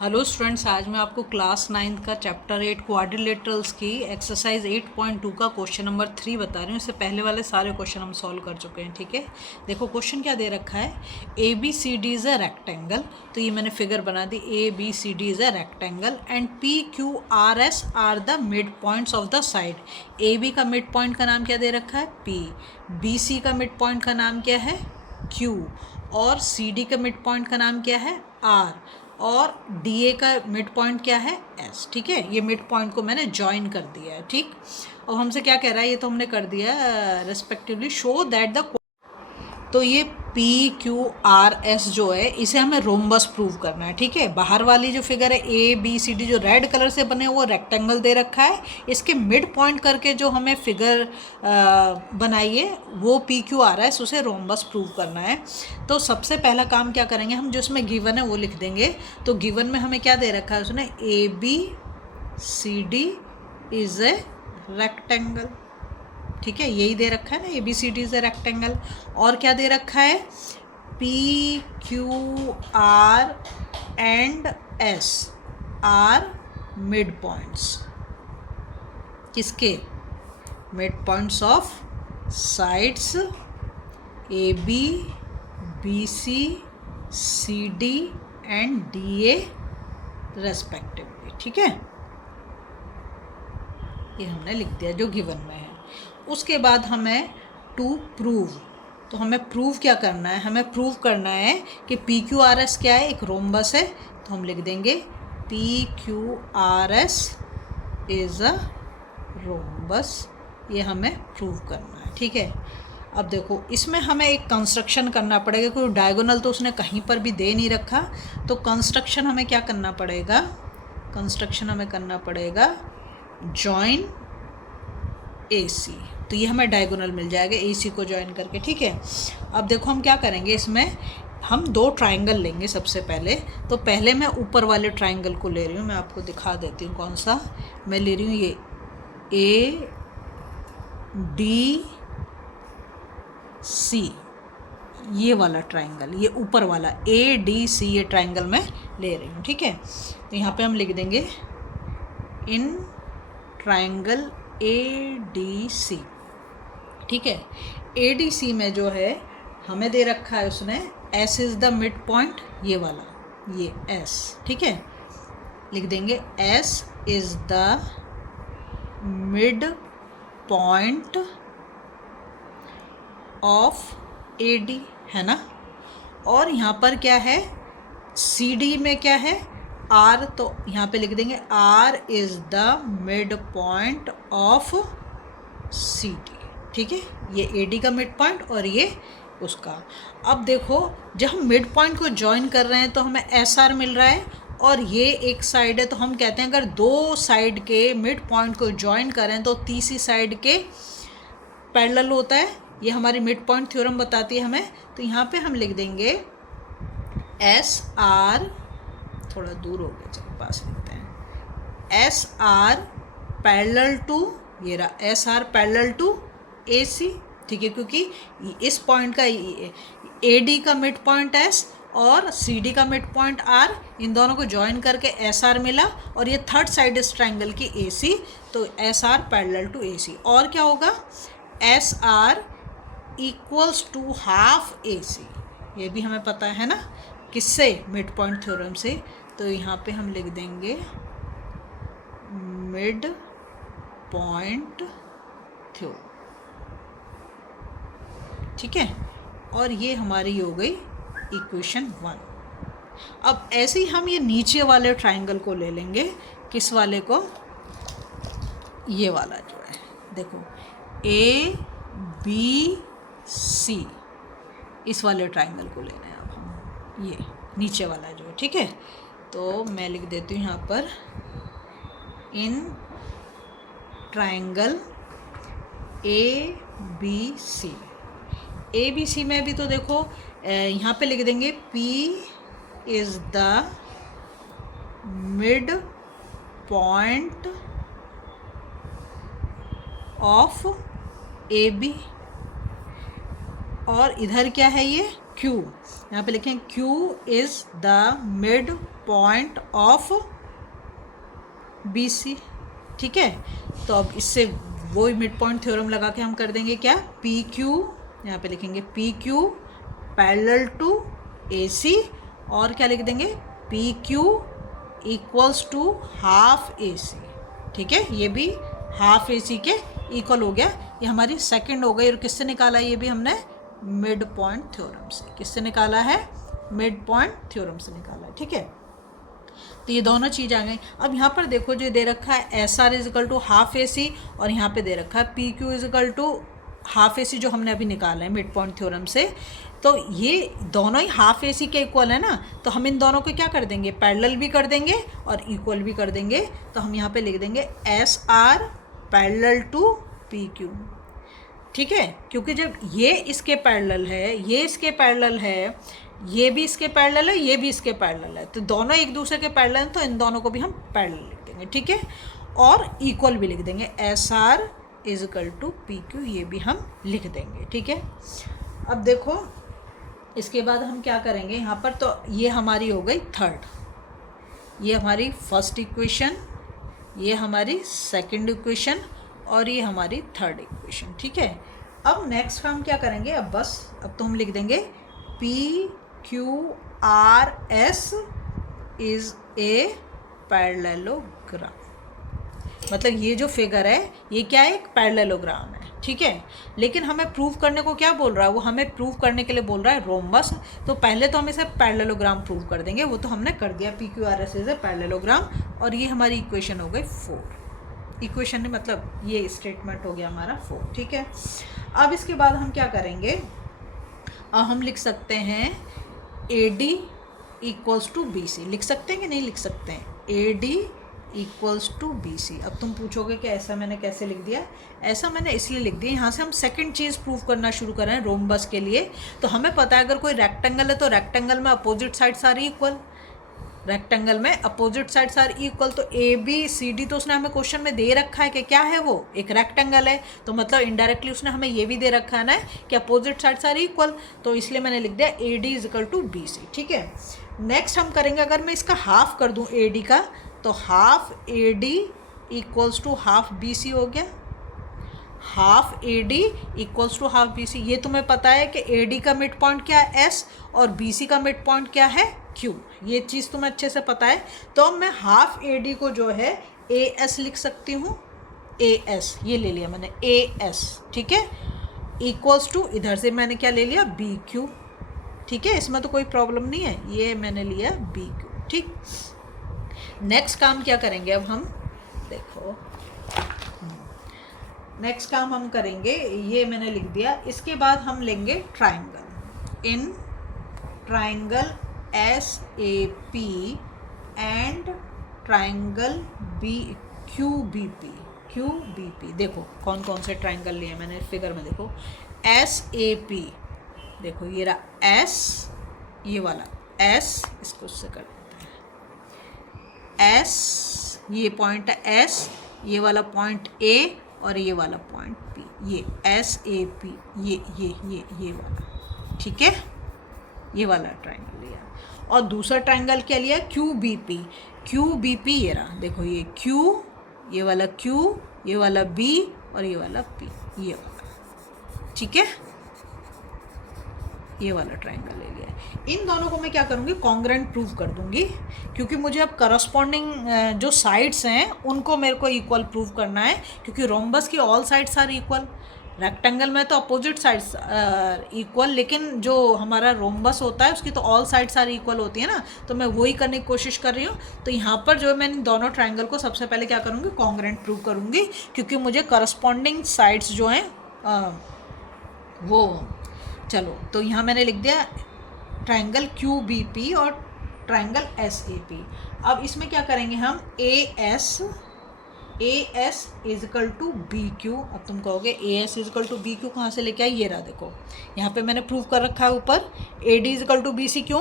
Hello students, आज मैं आपको क्लास 9 का चैप्टर 8 क्वाड्रिलेटरल्स की एक्सरसाइज 8.2 का क्वेश्चन नंबर 3 बता रही हूँ। इससे पहले वाले सारे क्वेश्चन हम सॉल्व कर चुके हैं। ठीक है, देखो क्वेश्चन क्या दे रखा है। A B C D is a rectangle, तो ये मैंने फिगर बना दी। A B C D is a rectangle and P Q R S are the mid points of the side. A B का मिड पॉइंट का नाम क्या दे रखा है, पी। बी सी का मिड पॉइंट का नाम क्या है, क्यू। और सी डी का मिड पॉइंट का नाम क्या है, आर। और डी ए का मिड पॉइंट क्या है, एस। ठीक है, ये मिड पॉइंट को मैंने ज्वाइन कर दिया है। ठीक, और हमसे क्या कह रहा है, ये तो हमने कर दिया रेस्पेक्टिवली शो दैट द, तो ये पी क्यू आर एस जो है इसे हमें रोम्बस प्रूव करना है। ठीक है, बाहर वाली जो फिगर है ए बी सी डी जो रेड कलर से बने वो रेक्टेंगल दे रखा है। इसके मिड पॉइंट करके जो हमें फिगर बनाई है वो पी क्यू आर एस, उसे रोम्बस प्रूव करना है। तो सबसे पहला काम क्या करेंगे, हम जो इसमें गिवन है वो लिख देंगे। तो गिवन में हमें क्या दे रखा है, उसने A B C D is a rectangle. ठीक है, यही दे रखा है ना, A B C D is a rectangle. और क्या दे रखा है, P Q R and S are mid points. किसके, mid points of sides A B B C D and D A respectively. ठीक है, ये हमने लिख दिया जो गिवन में है। उसके बाद हमें टू प्रूव, तो हमें प्रूव क्या करना है, हमें प्रूव करना है कि पी क्यू आर एस क्या है, एक रोम्बस है। तो हम लिख देंगे P Q R S is a rhombus. ये हमें प्रूव करना है। ठीक है, अब देखो इसमें हमें एक कंस्ट्रक्शन करना पड़ेगा, क्योंकि डायगोनल तो उसने कहीं पर भी दे नहीं रखा। तो कंस्ट्रक्शन हमें क्या करना पड़ेगा, कंस्ट्रक्शन हमें करना पड़ेगा जॉइन ए सी। तो ये हमें डायगोनल मिल जाएगा ए सी को ज्वाइन करके। ठीक है, अब देखो हम क्या करेंगे, इसमें हम दो ट्राइंगल लेंगे सबसे पहले। तो पहले मैं ऊपर वाले ट्राइंगल को ले रही हूँ, मैं आपको दिखा देती हूँ कौन सा मैं ले रही हूँ। ये ए डी सी, ये वाला ट्राइंगल, ये ऊपर वाला ए डी सी, ये ट्राइंगल मैं ले रही हूँ। ठीक है, तो यहाँ पे हम लिख देंगे इन ट्राइंगल ए डी सी। ठीक है, ए डी सी में जो है हमें दे रखा है उसने S is the mid point, ये वाला, ये एस। ठीक है, लिख देंगे S is the mid point of A D, है ना। और यहाँ पर क्या है, सी डी में क्या है, आर। तो यहाँ पे लिख देंगे R is the mid point of C D. ठीक है, ये ए डी का मिड पॉइंट और ये उसका। अब देखो जब हम मिड पॉइंट को ज्वाइन कर रहे हैं तो हमें एस आर मिल रहा है, और ये एक साइड है। तो हम कहते हैं अगर दो साइड के मिड पॉइंट को ज्वाइन करें तो तीसरी साइड के पैरेलल होता है। ये हमारी मिड पॉइंट थ्योरम बताती है हमें। तो यहाँ पे हम लिख देंगे एस आर, थोड़ा दूर हो गया, चलो पास लिखते हैं, एस आर पैरेलल टू, ये रहा S R parallel to A सी। ठीक है, क्योंकि इस पॉइंट का ए डी का मिड पॉइंट एस और सी डी का मिड पॉइंट आर, इन दोनों को ज्वाइन करके एस आर मिला। और ये थर्ड साइड इस ट्राइंगल की ए सी, तो S R parallel to A C. और क्या होगा, S R equals to half A C. ये भी हमें पता है ना, किससे, मिड पॉइंट थ्योरम से। तो यहाँ पे हम लिख देंगे मिड पॉइंट थ्योरम। ठीक है, और ये हमारी हो गई इक्वेशन 1। अब ऐसे ही हम ये नीचे वाले ट्राइंगल को ले लेंगे, किस वाले को, ये वाला जो है, देखो ए बी सी, इस वाले ट्राइंगल को लेना है अब हम, ये नीचे वाला जो है। ठीक है, तो मैं लिख देती हूँ यहाँ पर in triangle A B C. A B C में भी तो देखो यहाँ पे लिख देंगे P is the mid point of A B. और इधर क्या है, ये Q, यहाँ पे लिखें Q is the mid point of BC, ठीक है। तो अब इससे वही मिड पॉइंट थ्योरम लगा के हम कर देंगे क्या, PQ, यहाँ पे लिखेंगे PQ पैरेलल टू AC, और क्या लिख देंगे PQ equals to half AC, ठीक है। ये भी हाफ AC के इक्वल हो गया। ये हमारी सेकंड हो गई। और किससे निकाला, ये भी हमने मिड पॉइंट थ्योरम से। किससे निकाला है, मिड पॉइंट थ्योरम से निकाला है, ठीक है। तो ये दोनों चीज़ आ गई। अब यहाँ पर देखो जो दे रखा है SR equal to half AC, और यहाँ पे दे रखा है PQ equal to half AC, जो हमने अभी निकाला है मिड पॉइंट थ्योरम से। तो ये दोनों ही हाफ AC के इक्वल है ना, तो हम इन दोनों को क्या कर देंगे, पैरेलल भी कर देंगे और इक्वल भी कर देंगे। तो हम यहाँ पे लिख देंगे SR पैरेलल टू PQ, ठीक है। क्योंकि जब ये इसके पैरेलल है, ये इसके पैरेलल है, ये भी इसके पैरेलल है, ये भी इसके पैरेलल है, तो दोनों एक दूसरे के पैरेलल हैं, तो इन दोनों को भी हम पैरेलल लिख देंगे, ठीक है। और इक्वल भी लिख देंगे, SR इजिकल टू PQ, ये भी हम लिख देंगे, ठीक है। अब देखो इसके बाद हम क्या करेंगे यहाँ पर, तो ये हमारी हो गई थर्ड, ये हमारी फर्स्ट इक्वेशन, ये हमारी सेकंड इक्वेशन, और ये हमारी थर्ड इक्वेशन, ठीक है। अब नेक्स्ट हम क्या करेंगे, अब तो हम लिख देंगे PQRS इज़ ए पैरेललोग्राम। मतलब ये जो फिगर है ये क्या है, एक पैरेललोग्राम है, ठीक है। लेकिन हमें प्रूव करने को क्या बोल रहा है, वो हमें प्रूव करने के लिए बोल रहा है रोम्बस। तो पहले तो हम इसे पैरेललोग्राम प्रूव कर देंगे, वो तो हमने कर दिया, PQRS इज ए पैरेललोग्राम। और ये हमारी इक्वेशन हो गई 4, इक्वेशन ने मतलब ये स्टेटमेंट हो गया हमारा 4, ठीक है। अब इसके बाद हम क्या करेंगे, अब हम लिख सकते हैं AD इक्वल्स टू BC, लिख सकते हैं कि नहीं लिख सकते हैं, AD इक्वल्स टू BC। अब तुम पूछोगे कि ऐसा मैंने कैसे लिख दिया, ऐसा मैंने इसलिए लिख दिया, यहाँ से हम सेकंड चीज़ प्रूव करना शुरू कर रहे हैं रोम्बस के लिए। तो हमें पता है अगर कोई रेक्टेंगल है तो रेक्टेंगल में opposite sides are equal, rectangle में अपोजिट साइड्स आर इक्वल। तो ABCD तो उसने हमें क्वेश्चन में दे रखा है कि क्या है, वो एक रेक्टेंगल है, तो मतलब इनडायरेक्टली उसने हमें ये भी दे रखा है ना कि अपोजिट साइड्स आर इक्वल। तो इसलिए मैंने लिख दिया AD इजिकल टू BC, ठीक है। नेक्स्ट हम करेंगे, अगर मैं इसका हाफ कर दूं AD का, तो half AD equals to half BC हो गया, half AD equals to half BC। ये तुम्हें पता है कि AD का मिड पॉइंट क्या है S, और BC का मिड पॉइंट क्या है Q, ये चीज़ तुम्हें अच्छे से पता है। तो मैं हाफ AD को जो है AS लिख सकती हूँ, AS ये ले लिया मैंने, AS, ठीक है, इक्वल्स टू इधर से मैंने क्या ले लिया, BQ, ठीक है। इसमें तो कोई प्रॉब्लम नहीं है, ये मैंने लिया BQ, ठीक। नेक्स्ट काम क्या करेंगे अब हम, देखो नेक्स्ट काम हम करेंगे, ये मैंने लिख दिया। इसके बाद हम लेंगे triangle, in triangle SAP and triangle QBP। देखो कौन कौन से ट्राइंगल लिए मैंने फिगर में, देखो SAP, देखो ये रहा S, ये वाला S, इसको उससे कर देते हैं S, ये पॉइंट है S, ये वाला पॉइंट A, और ये वाला पॉइंट P, ये SAP, ये वाला, ठीक है, ये वाला ट्राइंगल लिया। और दूसरा ट्राइंगल क्या लिया, QBP, ये रहा, देखो ये Q, ये वाला Q, ये वाला B, और ये वाला P, ये वाला, ठीक है, ये वाला ट्राइंगल ले लिया। इन दोनों को मैं क्या करूँगी, कॉन्ग्रेंट प्रूव कर दूँगी, क्योंकि मुझे अब करस्पॉन्डिंग जो साइड्स हैं उनको मेरे को इक्वल प्रूव करना है, क्योंकि रोम्बस की all sides are equal. Rectangle में तो अपोजिट साइड्स इक्वल, लेकिन जो हमारा रोम्बस होता है उसकी तो ऑल साइड्स आर इक्वल होती है ना, तो मैं वही करने की कोशिश कर रही हूँ। तो यहाँ पर जो मैं इन दोनों ट्राइंगल को सबसे पहले क्या करूँगी, कॉन्ग्रेंट प्रूव करूँगी, क्योंकि मुझे करस्पॉन्डिंग साइड्स जो हैं वो, चलो तो यहाँ मैंने लिख दिया ट्राइंगल QBP और ट्राइंगल SAP। अब इसमें क्या करेंगे हम, AS इजिकल टू BQ। अब तुम कहोगे AS इजिकल टू BQ कहाँ से लेके आए, ये रहा, देखो यहाँ पे मैंने प्रूव कर रखा है ऊपर, AD इजिकल टू BC, क्यों,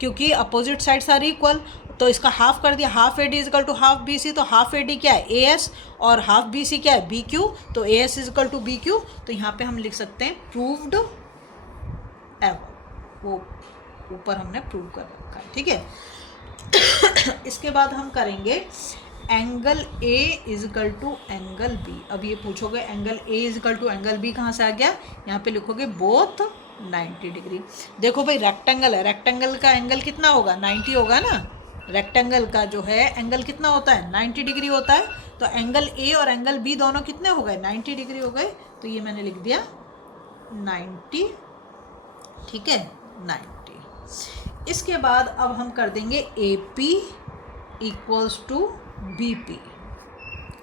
क्योंकि अपोजिट साइड्स आर इक्वल। तो इसका हाफ कर दिया, half AD equal to half BC, तो हाफ AD क्या है AS, और हाफ BC क्या है BQ, तो AS इजिकल टू BQ। तो यहाँ पे हम लिख सकते हैं प्रूव्ड एवं, वो ऊपर हमने प्रूव कर रखा है, ठीक है। इसके बाद हम करेंगे angle A equal to angle B. अब ये पूछोगे angle A equal to angle B कहाँ से आ गया, यहाँ पे लिखोगे बोथ 90 डिग्री। देखो भाई रेक्टेंगल है, रेक्टेंगल का एंगल कितना होगा, 90 होगा ना। रेक्टेंगल का जो है एंगल कितना होता है, 90 डिग्री होता है। तो एंगल ए और एंगल बी दोनों कितने हो गए, 90 डिग्री हो गए। तो ये मैंने लिख दिया 90, ठीक है, 90। इसके बाद अब हम कर देंगे A P equals to B P.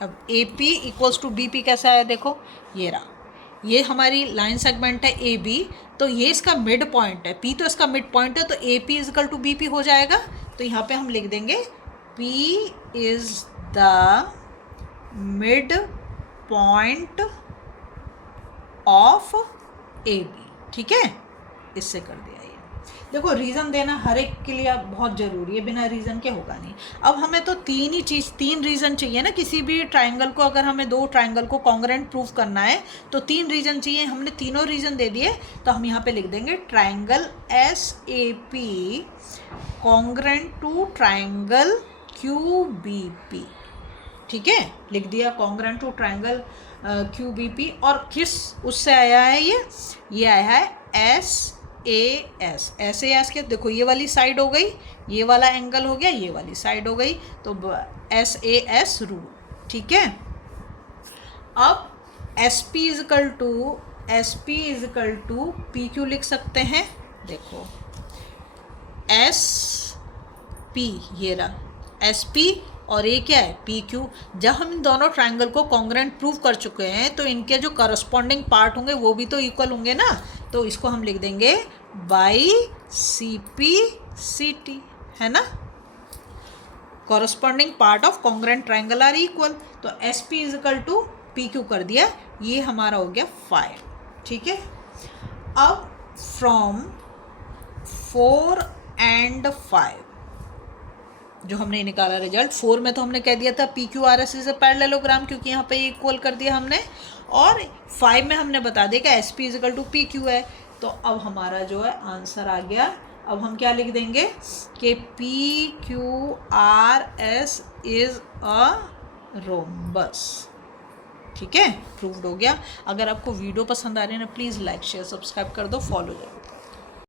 अब A P equals to B P कैसा है, देखो ये रहा, ये हमारी लाइन सेगमेंट है ए बी, तो ये इसका मिड पॉइंट है, पी तो इसका मिड पॉइंट है, तो A P equal to B P हो जाएगा। तो यहाँ पे हम लिख देंगे P is the mid point of A B, ठीक है, इससे कर दिया। ये देखो रीज़न देना हर एक के लिए बहुत ज़रूरी है, बिना रीज़न के होगा नहीं। अब हमें तो तीन रीज़न चाहिए ना, किसी भी ट्राइंगल को अगर हमें दो ट्राइंगल को कॉन्ग्रेंट प्रूव करना है तो 3 रीज़न चाहिए। हमने तीनों रीज़न दे दिए, तो हम यहाँ पे लिख देंगे triangle S A P congruent to triangle Q B P, ठीक है, लिख दिया congruent to triangle Q B P. और किस उससे आया है, ये आया है S A S. S A S के देखो ये वाली साइड हो गई, ये वाला एंगल हो गया, ये वाली साइड हो गई, तो एस ए एस रूल, ठीक है। अब S P equal to P Q लिख सकते हैं। देखो एस पी, ये रहा एस पी, और ये क्या है पी क्यू। जब हम इन दोनों ट्राइंगल को कॉन्ग्रेंट प्रूव कर चुके हैं तो इनके जो करस्पॉन्डिंग पार्ट होंगे वो भी तो इक्वल होंगे ना, तो इसको हम लिख देंगे by C P C T, है ना। Corresponding part of congruent triangle are equal, तो S P equal to P Q कर दिया, ये हमारा हो गया 5, ठीक है। अब फ्रॉम 4 and 5 जो हमने निकाला रिजल्ट, 4 में तो हमने कह दिया था P Q R S is a parallelogram, क्योंकि यहाँ पे इक्वल कर दिया हमने, और 5 में हमने बता दिया कि S P equal to P Q है। तो अब हमारा जो है आंसर आ गया। अब हम क्या लिख देंगे कि P Q R S is a rhombus, ठीक है, प्रूव्ड हो गया। अगर आपको वीडियो पसंद आ रही है ना, प्लीज़ लाइक शेयर सब्सक्राइब कर दो, फॉलो जरूर।